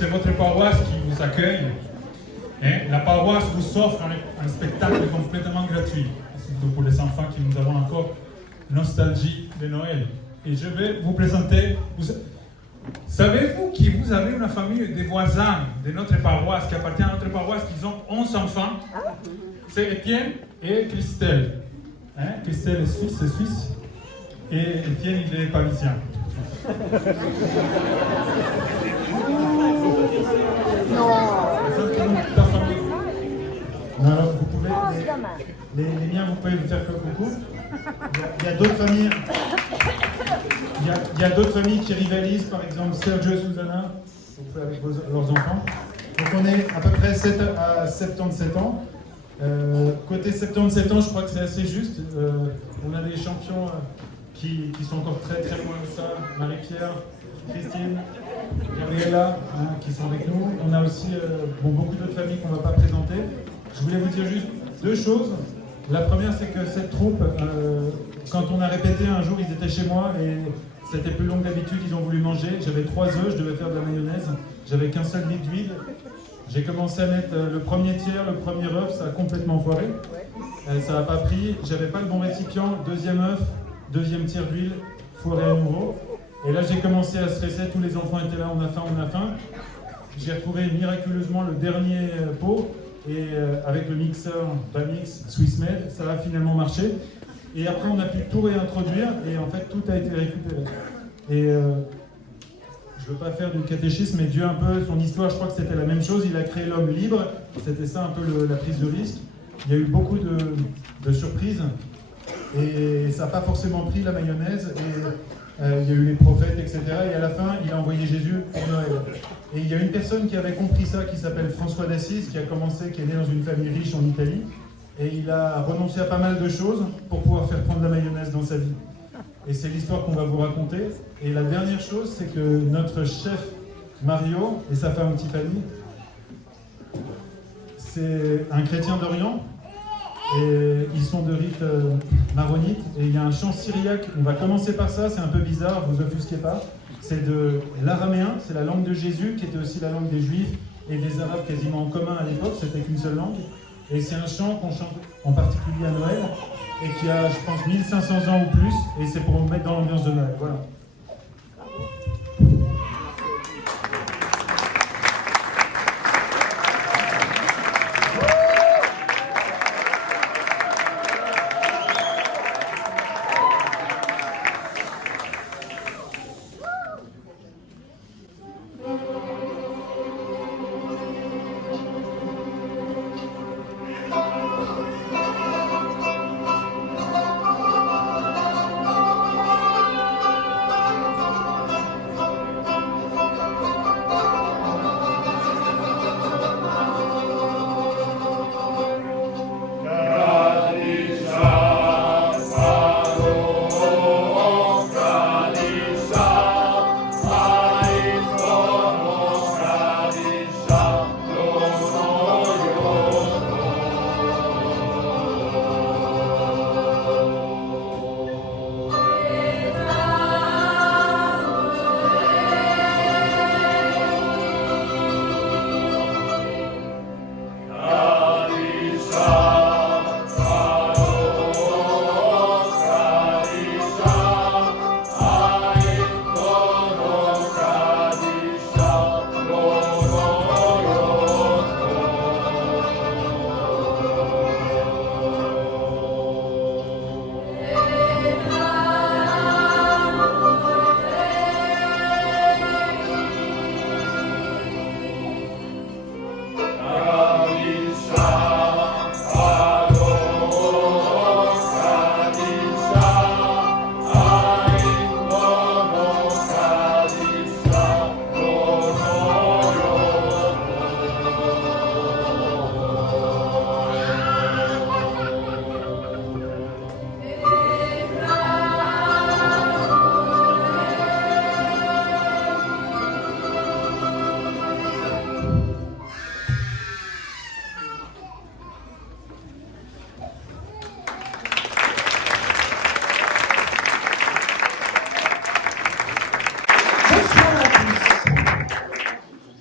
c'est votre paroisse qui vous accueille. Hein? La paroisse vous offre un spectacle complètement gratuit. Surtout pour les enfants qui nous avons encore nostalgie de Noël. Et je vais vous présenter. Savez-vous que vous avez une famille des voisins de notre paroisse, qui appartient à notre paroisse, qui ont 11 enfants? C'est Étienne et Christelle. Hein? Christelle est suisse. Et Étienne, il est parisien. Non, vous pouvez, les miens, vous pouvez vous faire coucou. Il y a d'autres familles. Il y a d'autres familles qui rivalisent, par exemple Sergio et Susanna, avec leurs enfants. Donc on est à peu près 7 à 77 ans. Côté 77 ans, je crois que c'est assez juste. On a des champions qui sont encore très très loin de ça. Marie-Pierre, Christine, Gabriella, qui sont avec nous. On a aussi beaucoup d'autres familles qu'on ne va pas présenter. Je voulais vous dire juste deux choses. La première, c'est que cette troupe, quand on a répété un jour, ils étaient chez moi et c'était plus long que d'habitude, ils ont voulu manger. J'avais 3 œufs, je devais faire de la mayonnaise. J'avais qu'un seul litre d'huile. J'ai commencé à mettre le premier tiers, le premier œuf, ça a complètement foiré. Ça n'a pas pris. J'avais pas le bon récipient. Deuxième œuf, deuxième tiers d'huile, foiré à nouveau. Et là, j'ai commencé à stresser. Tous les enfants étaient là, on a faim. J'ai retrouvé miraculeusement le dernier pot. Et avec le mixeur Bamix Swissmed, ça a finalement marché. Et après, on a pu tout réintroduire et en fait, tout a été récupéré. Et je ne veux pas faire du catéchisme, mais Dieu, un peu, son histoire, je crois que c'était la même chose. Il a créé l'homme libre. C'était ça un peu la prise de risque. Il y a eu beaucoup de surprises. Et ça n'a pas forcément pris la mayonnaise. Et il y a eu les prophètes, etc. Et à la fin, il a envoyé Jésus pour Noël. Et il y a une personne qui avait compris ça, qui s'appelle François d'Assise, qui est né dans une famille riche en Italie. Et il a renoncé à pas mal de choses pour pouvoir faire prendre la mayonnaise dans sa vie. Et c'est l'histoire qu'on va vous raconter. Et la dernière chose, c'est que notre chef Mario et sa femme Tiffany, c'est un chrétien d'Orient. Et ils sont de rite maronite. Et il y a un chant syriaque. On va commencer par ça, c'est un peu bizarre, vous offusquez pas. C'est de l'araméen, c'est la langue de Jésus, qui était aussi la langue des Juifs et des Arabes quasiment en commun à l'époque, c'était qu'une seule langue. Et c'est un chant qu'on chante en particulier à Noël, et qui a, je pense, 1500 ans ou plus, et c'est pour nous mettre dans l'ambiance de Noël. Voilà.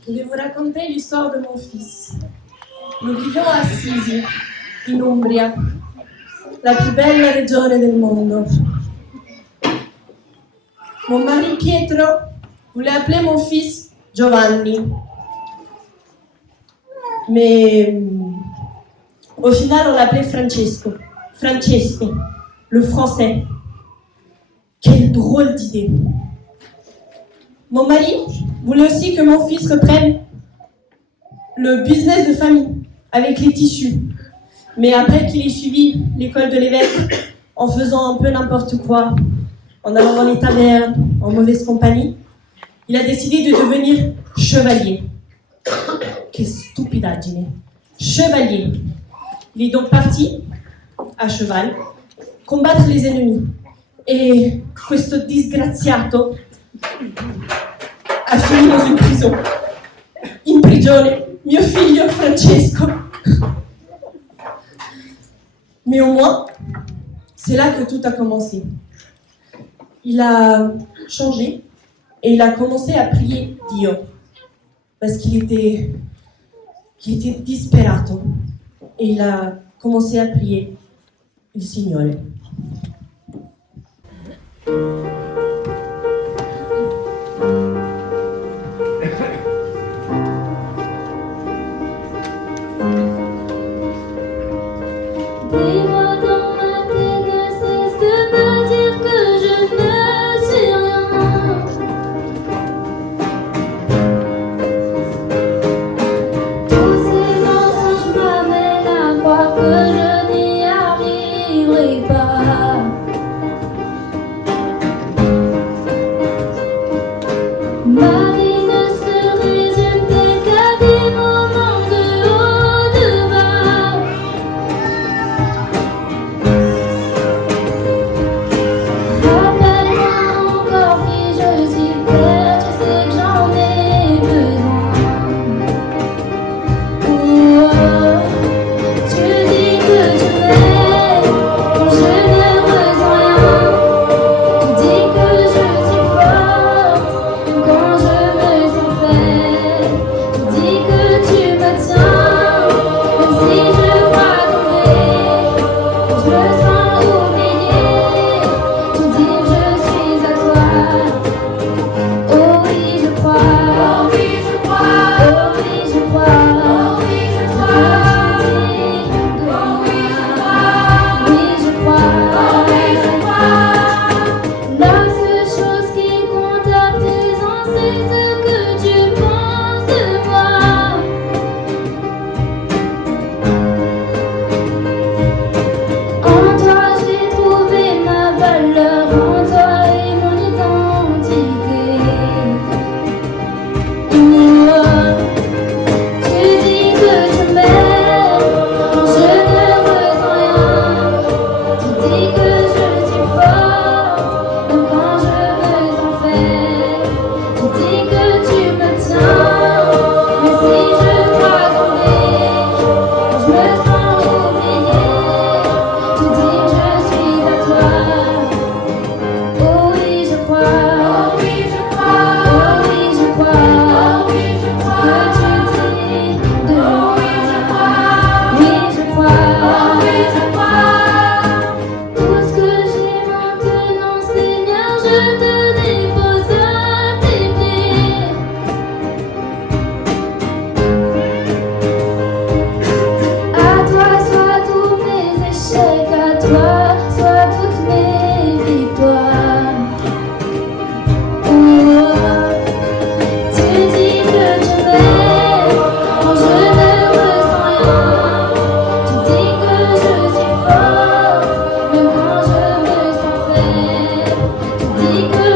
Je vais vous raconter l'histoire de mon fils. Nous viviamo a Assisi, in Umbria, la più bella regione del mondo. Mon mari Pietro voulait appeler mon fils Giovanni. Mais au final, on l'appelait Francesco. Francesco, le français. Quelle drôle d'idée. Mon mari voulait aussi que mon fils reprenne le business de famille avec les tissus. Mais après qu'il ait suivi l'école de l'évêque en faisant un peu n'importe quoi, en allant dans les tavernes, en mauvaise compagnie, il a décidé de devenir chevalier. Che stupidaggine. Chevalier. Il est donc parti, à cheval, combattre les ennemis. Et questo disgraziato a fini dans une prison. In prigione, mio figlio Francesco. Mais au moins, c'est là que tout a commencé. Il a changé et il a commencé à prier Dio. Parce qu'il était disperato. Et il a commencé à prier il Signore. Because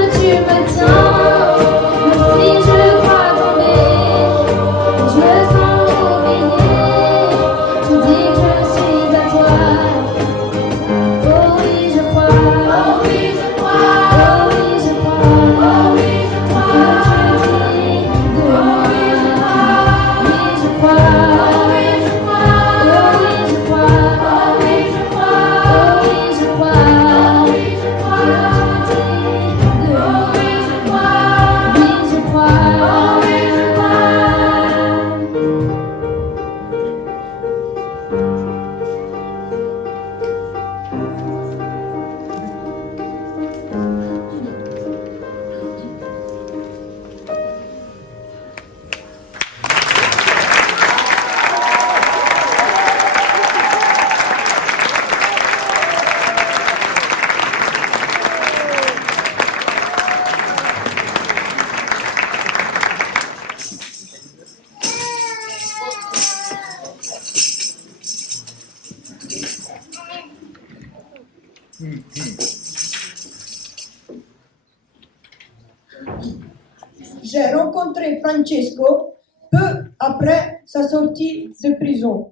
j'ai rencontré Francesco peu après sa sortie de prison.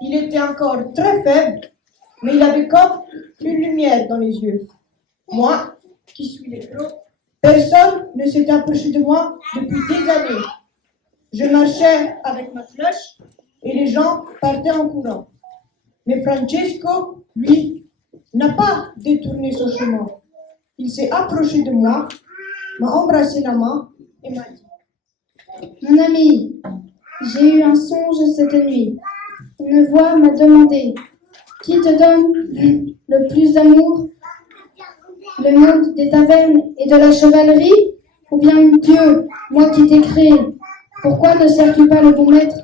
Il était encore très faible, mais il avait comme une lumière dans les yeux. Moi, qui suis lépreux, personne ne s'était approché de moi depuis des années. Je marchais avec ma flèche et les gens partaient en courant. Mais Francesco, lui, n'a pas détourné son chemin. Il s'est approché de moi, m'a embrassé la main et m'a dit: Mon ami, j'ai eu un songe cette nuit. Une voix m'a demandé: qui te donne le plus d'amour? Le monde des tavernes et de la chevalerie? Ou bien Dieu, moi qui t'ai créé? Pourquoi ne sers-tu pas le bon maître?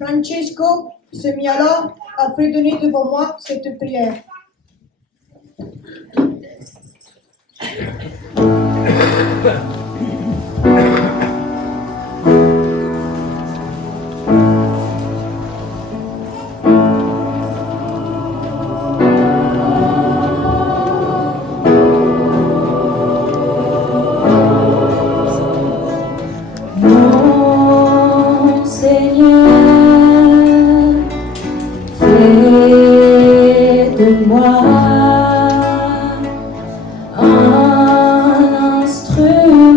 Francesco s'est mis alors à fredonner devant moi cette prière. Mon Seigneur, fais de moi un instrument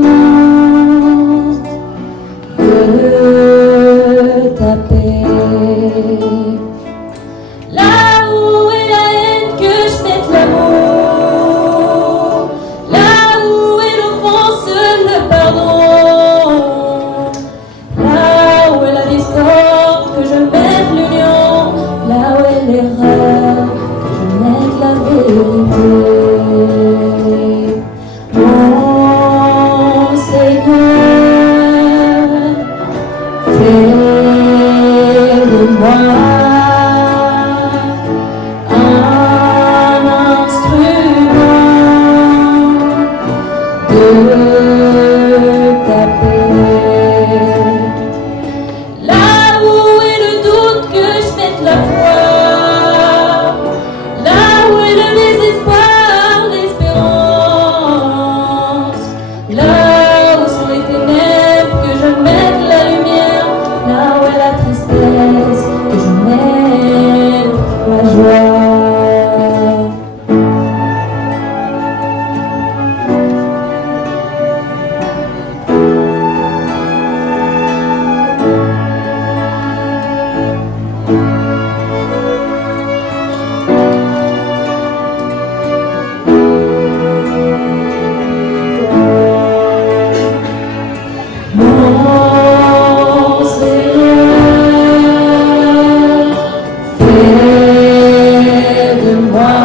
de ta paix. Là où est la haine, que je mette l'amour. Là où est l'offense, le pardon. Là où est la discorde, que je mette l'union. Là où est l'erreur, que je mette la vérité. Mon Seigneur, fais de moi un instrument de ta paix. Là où est le doute, que je mette la foi. Là où est le désespoir, l'espérance. Là où sont les ténèbres, que je mette la lumière. Là où est la tristesse, que je mette la joie. Mon Seigneur, fais de moi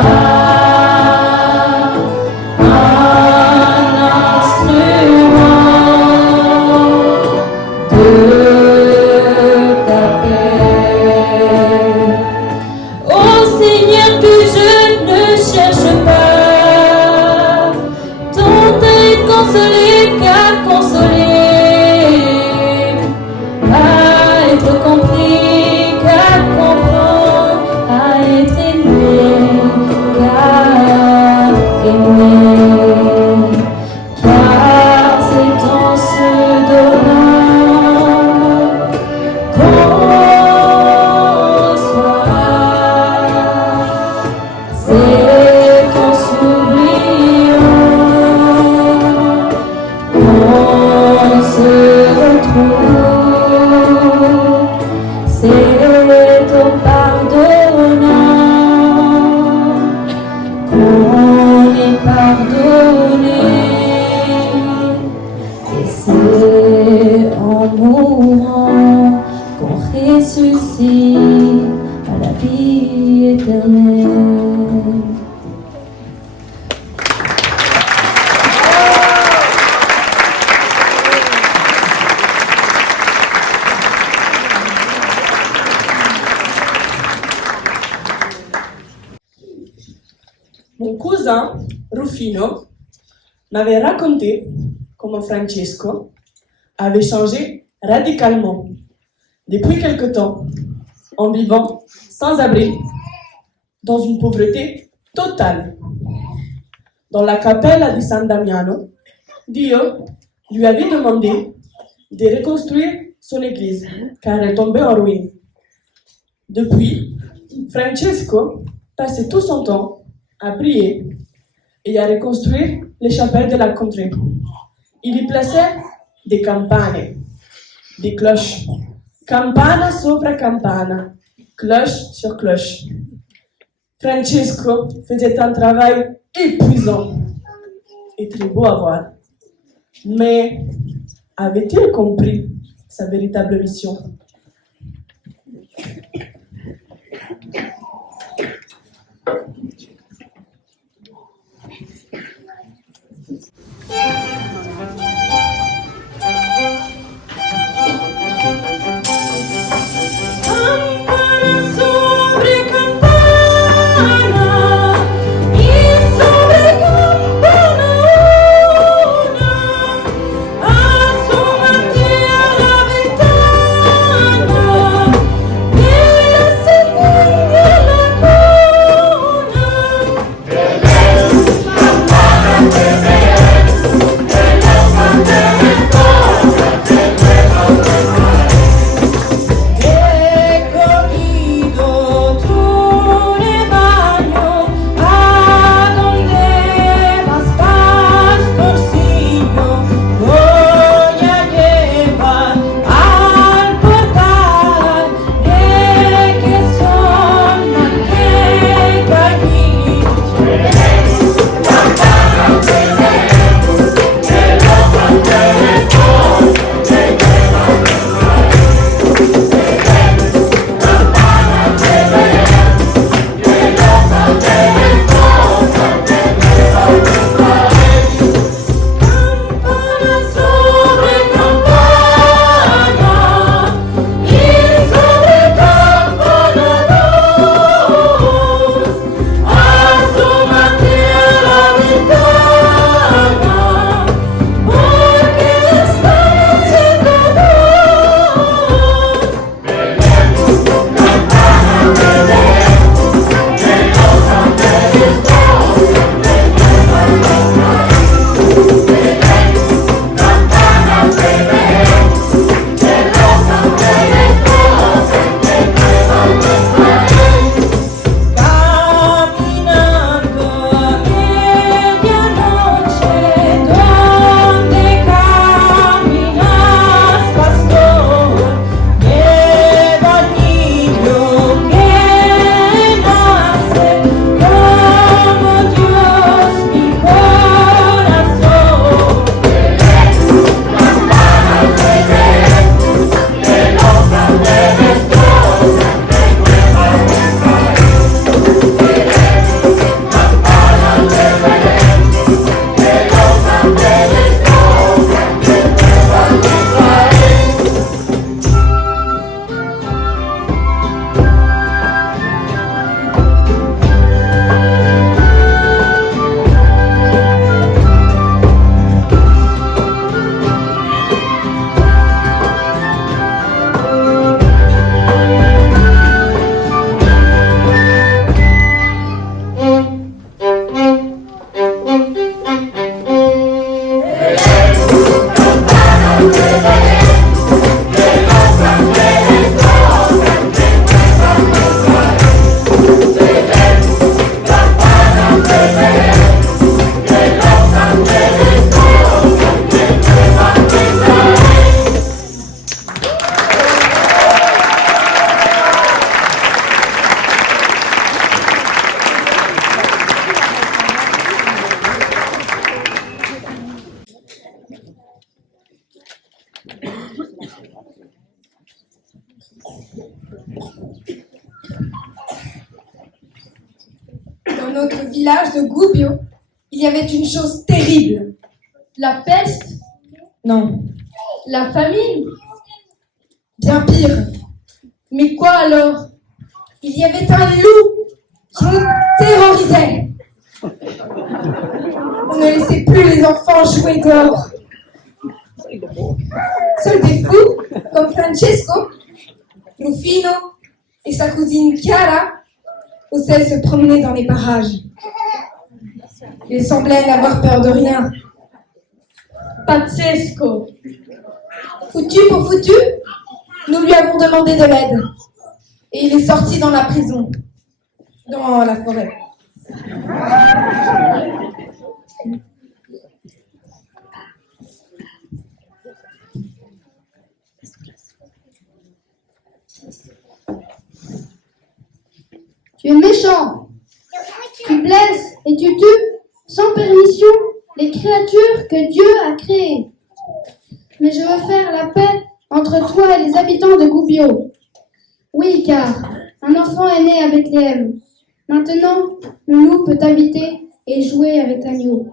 un instrument de ta paix. Ô Seigneur, que je ne cherche pas tenter de consoler qu'à consoler. À être compris qu'à comprendre, à être aimé qu'à aimer. Car c'est en se donnant qu'on reçoit, c'est qu'en s'oubliant qu'on se retrouve, c'est en pardonnant qu'on est pardonné, et c'est en mourant qu'on ressuscite à la vie éternelle. Mon cousin, Rufino, m'avait raconté comment Francesco avait changé radicalement depuis quelque temps en vivant sans abri, dans une pauvreté totale. Dans la Cappella di San Damiano, Dio lui avait demandé de reconstruire son église, car elle tombait en ruine. Depuis, Francesco passait tout son temps à prier et à reconstruire les chapelles de la contrée. Il y plaçait des campane, des cloches, campana sopra campana, cloche sur cloche. Francesco faisait un travail épuisant et très beau à voir. Mais avait-il compris sa véritable mission? Dans notre village de Gubbio, il y avait une chose terrible. La peste? Non, La famine? bien pire. Mais quoi alors? Il y avait un loup qui nous terrorisait. On ne laissait plus les enfants jouer dehors. Seuls des fous, comme Francesco, Rufino et sa cousine Chiara, osaient se promener dans les parages. Ils semblaient n'avoir peur de rien. Pazzesco. Foutu pour foutu, nous lui avons demandé de l'aide. Et il est sorti dans la prison, dans la forêt. Tu es méchant. Tu blesses et tu tues sans permission les créatures que Dieu a créées. Mais je veux faire la paix entre toi et les habitants de Gubbio. Oui, car un enfant est né à Bethléem. Maintenant, le loup peut habiter et jouer avec l'agneau.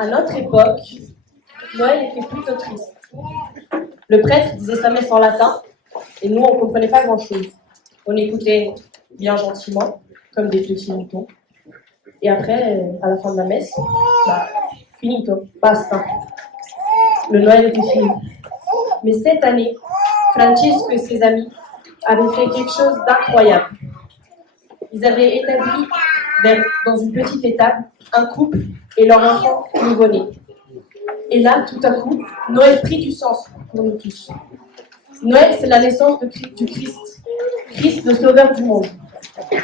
À notre époque, Noël était plutôt triste. Le prêtre disait sa messe en latin et nous, on ne comprenait pas grand-chose. On écoutait bien gentiment, comme des petits moutons. Et après, à la fin de la messe, finito, basta. Le Noël était fini. Mais cette année, Francesco et ses amis avaient fait quelque chose d'incroyable. Ils avaient établi dans une petite étable un couple et leur enfant nouveau-né. Et là, tout à coup, Noël prit du sens pour nous tous. Noël, c'est la naissance du Christ, Christ le sauveur du monde.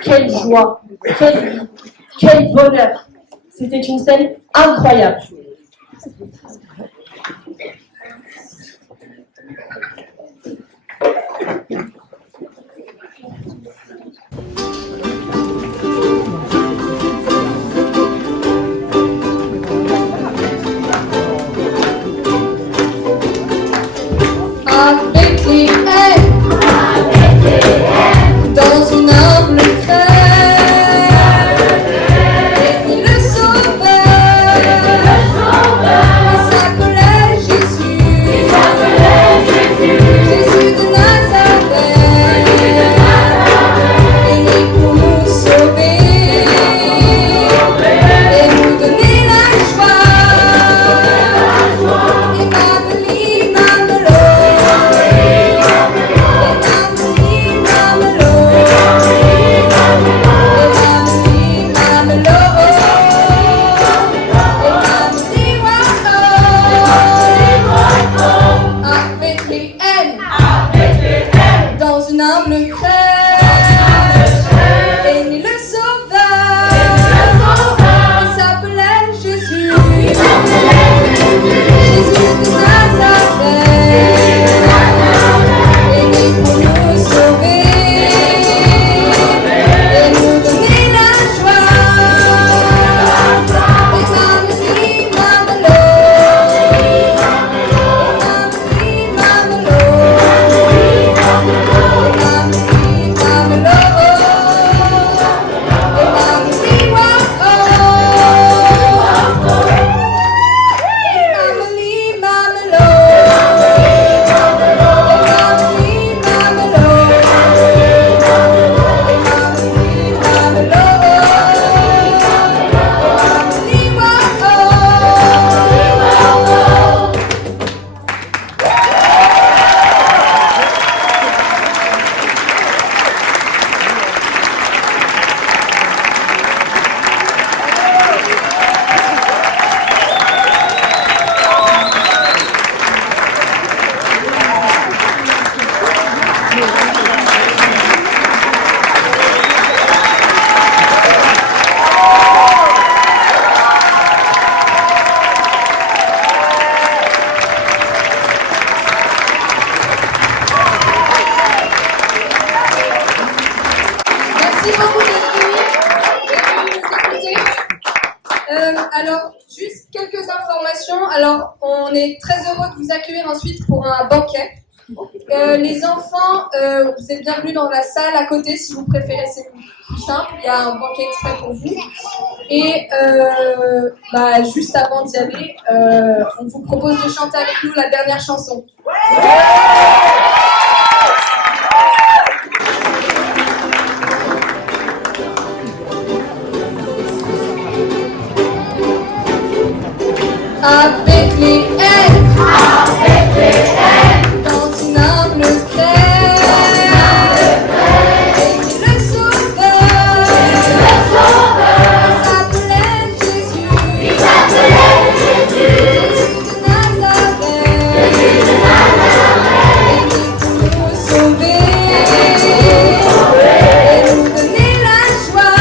Quelle joie, quelle vie, quel bonheur. C'était une scène incroyable. Dans une humble crèche, le sauveur, s'appelait Jésus, Jésus de Nazareth, et né pour nous. Merci beaucoup d'être venus nous écouter. Alors, juste quelques informations. Alors, on est très heureux de vous accueillir ensuite pour un banquet. Les enfants, vous êtes bienvenus dans la salle à côté si vous préférez, c'est plus simple. Il y a un banquet exprès pour vous. Et juste avant d'y aller, on vous propose de chanter avec nous la dernière chanson. À Bethléem, dans une humble crèche, le Sauveur, s'appelait Jésus, Jésus de Nazareth, venu pour nous sauver, et nous donner la joie,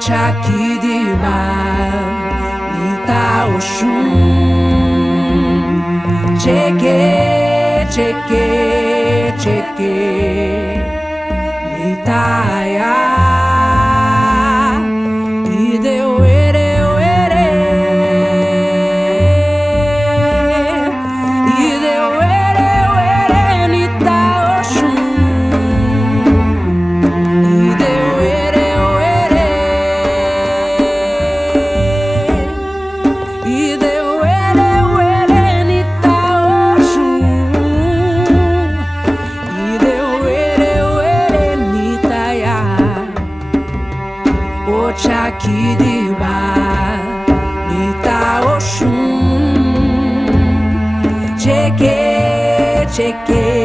Chakidiba Nita Oshun Cheke Cheke Cheke Nitaya Ide Were Were Ide Were Were Nita Oshun Ide Chakidiba Nita Oshun Cheke Cheke